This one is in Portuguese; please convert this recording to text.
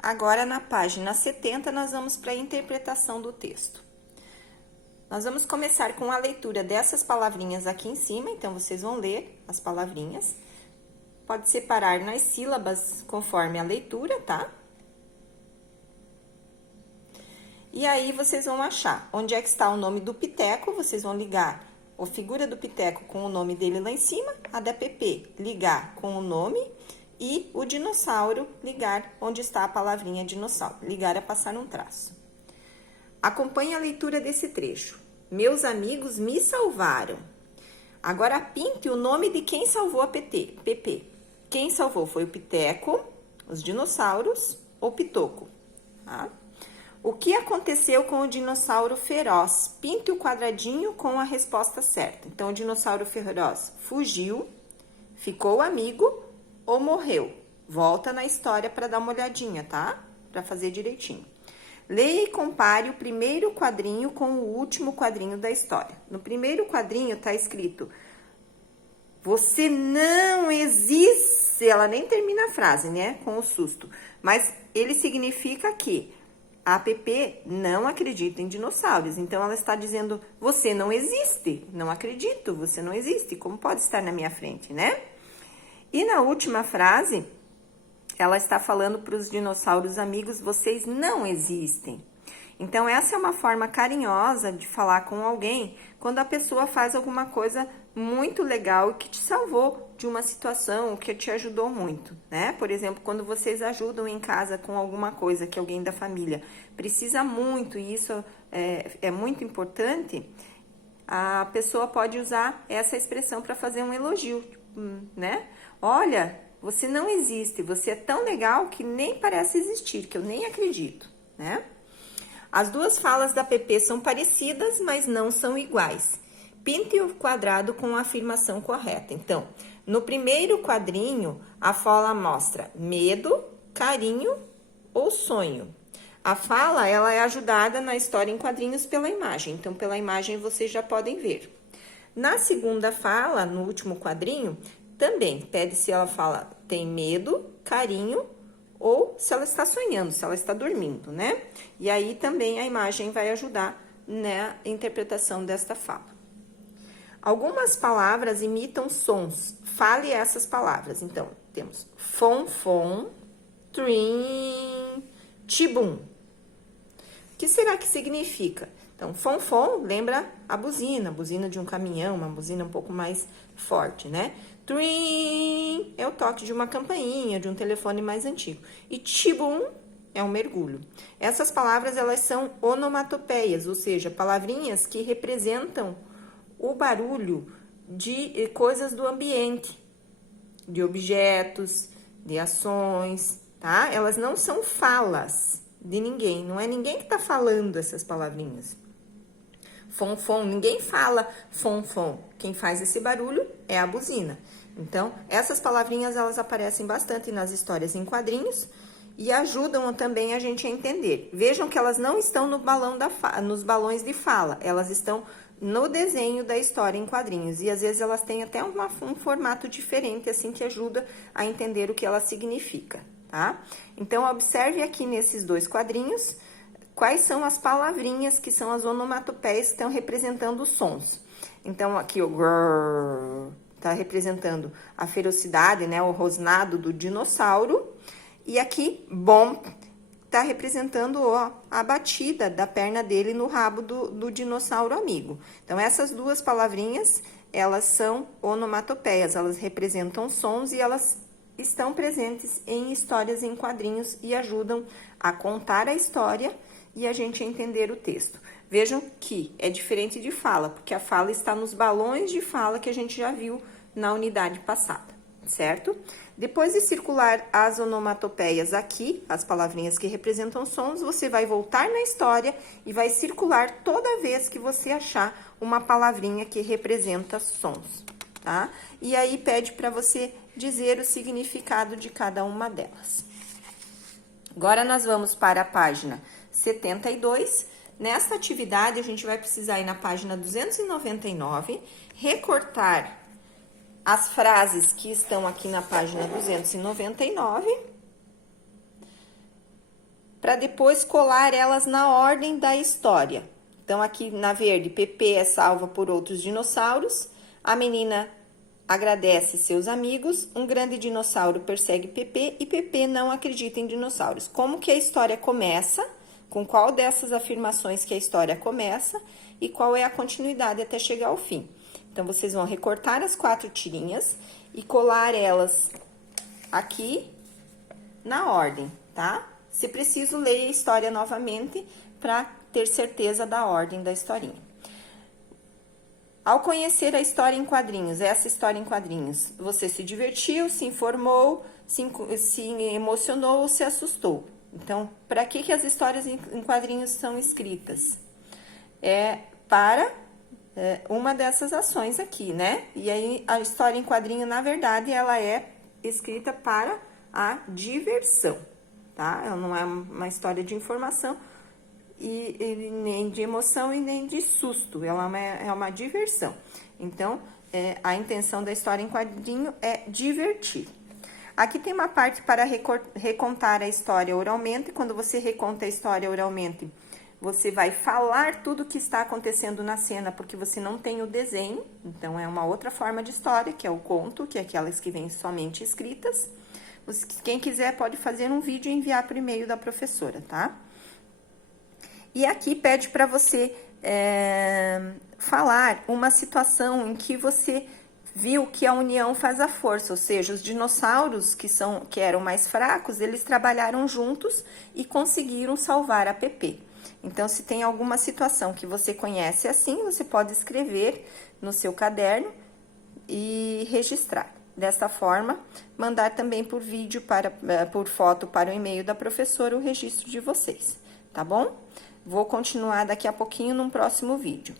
Agora, na página 70, nós vamos para a interpretação do texto. Nós vamos começar com a leitura dessas palavrinhas aqui em cima, então vocês vão ler as palavrinhas. Pode separar nas sílabas conforme a leitura, tá? E aí, vocês vão achar onde é que está o nome do Piteco, vocês vão ligar a figura do Piteco com o nome dele lá em cima, a da Pepe ligar com o nome e o dinossauro ligar onde está a palavrinha dinossauro. Ligar é passar um traço. Acompanhe a leitura desse trecho. Meus amigos me salvaram. Agora, pinte o nome de quem salvou a Pepe. Quem salvou foi o Piteco, os dinossauros ou Pitoco, tá? O que aconteceu com o dinossauro feroz? Pinte o quadradinho com a resposta certa. Então, o dinossauro feroz fugiu, ficou amigo ou morreu? Volta na história para dar uma olhadinha, tá? Para fazer direitinho. Leia e compare o primeiro quadrinho com o último quadrinho da história. No primeiro quadrinho tá escrito: você não existe. Ela nem termina a frase, né? Com o susto. Mas ele significa que a Pepe não acredita em dinossauros. Então, ela está dizendo: você não existe. Não acredito, você não existe. Como pode estar na minha frente, né? E na última frase, ela está falando para os dinossauros amigos: vocês não existem. Então, essa é uma forma carinhosa de falar com alguém quando a pessoa faz alguma coisa muito legal e que te salvou de uma situação, que te ajudou muito, né? Por exemplo, quando vocês ajudam em casa com alguma coisa que alguém da família precisa muito, e isso é muito importante, a pessoa pode usar essa expressão para fazer um elogio, né? Olha, você não existe, você é tão legal que nem parece existir, que eu nem acredito, né? As duas falas da Pepe são parecidas, mas não são iguais. Pinte o quadrado com a afirmação correta. Então, no primeiro quadrinho, a fala mostra medo, carinho ou sonho. A fala, ela é ajudada na história em quadrinhos pela imagem. Então, pela imagem, vocês já podem ver. Na segunda fala, no último quadrinho, também pede se ela fala tem medo, carinho ou se ela está sonhando, se ela está dormindo, né? E aí também a imagem vai ajudar na interpretação desta fala. Algumas palavras imitam sons. Fale essas palavras. Então, temos fom, trim, tibum. O que será que significa? Então, fom, lembra a buzina de um caminhão, uma buzina um pouco mais forte, né? Trim é o toque de uma campainha, de um telefone mais antigo. E tibum é um mergulho. Essas palavras, elas são onomatopeias, ou seja, palavrinhas que representam o barulho de coisas do ambiente, de objetos, de ações, tá? Elas não são falas de ninguém, não é ninguém que tá falando essas palavrinhas. Fom, ninguém fala fom. Quem faz esse barulho é a buzina. Então, essas palavrinhas, elas aparecem bastante nas histórias em quadrinhos e ajudam também a gente a entender. Vejam que elas não estão no nos balões de fala, elas estão no desenho da história em quadrinhos. E às vezes elas têm até um formato diferente, assim, que ajuda a entender o que ela significa, tá? Então, observe aqui nesses dois quadrinhos quais são as palavrinhas que são as onomatopeias que estão representando os sons. Então, aqui o grrr está representando a ferocidade, né, o rosnado do dinossauro. E aqui, bom, está representando a batida da perna dele no rabo do dinossauro amigo. Então, essas duas palavrinhas, elas são onomatopeias, elas representam sons e elas estão presentes em histórias em quadrinhos e ajudam a contar a história e a gente entender o texto. Vejam que é diferente de fala, porque a fala está nos balões de fala que a gente já viu na unidade passada, certo? Depois de circular as onomatopeias aqui, as palavrinhas que representam sons, você vai voltar na história e vai circular toda vez que você achar uma palavrinha que representa sons, tá? E aí pede para você dizer o significado de cada uma delas. Agora nós vamos para a página 72. Nesta atividade, a gente vai precisar ir na página 299, recortar as frases que estão aqui na página 299 para depois colar elas na ordem da história. Então, aqui na verde, Pepe é salva por outros dinossauros. A menina agradece seus amigos. Um grande dinossauro persegue Pepe e Pepe não acredita em dinossauros. Como que a história começa? Com qual dessas afirmações que a história começa? E qual é a continuidade até chegar ao fim? Então, vocês vão recortar as 4 tirinhas e colar elas aqui na ordem, tá? Se preciso, leia a história novamente para ter certeza da ordem da historinha. Ao conhecer a história em quadrinhos, essa história em quadrinhos, você se divertiu, se informou, se emocionou ou se assustou. Então, para que as histórias em quadrinhos são escritas? Para uma dessas ações aqui, né? E aí, a história em quadrinho, na verdade, ela é escrita para a diversão, tá? Ela não é uma história de informação, e nem de emoção e nem de susto, ela é uma diversão. Então, a intenção da história em quadrinho é divertir. Aqui tem uma parte para recontar a história oralmente. Quando você reconta a história oralmente, você vai falar tudo o que está acontecendo na cena, porque você não tem o desenho. Então, é uma outra forma de história, que é o conto, que é aquelas que vêm somente escritas. Quem quiser pode fazer um vídeo e enviar por e-mail da professora, tá? E aqui pede para você falar uma situação em que você viu que a união faz a força, ou seja, os dinossauros que eram mais fracos, eles trabalharam juntos e conseguiram salvar a Pepe. Então, se tem alguma situação que você conhece assim, você pode escrever no seu caderno e registrar. Desta forma, mandar também por vídeo, por foto para o e-mail da professora o registro de vocês, tá bom? Vou continuar daqui a pouquinho num próximo vídeo.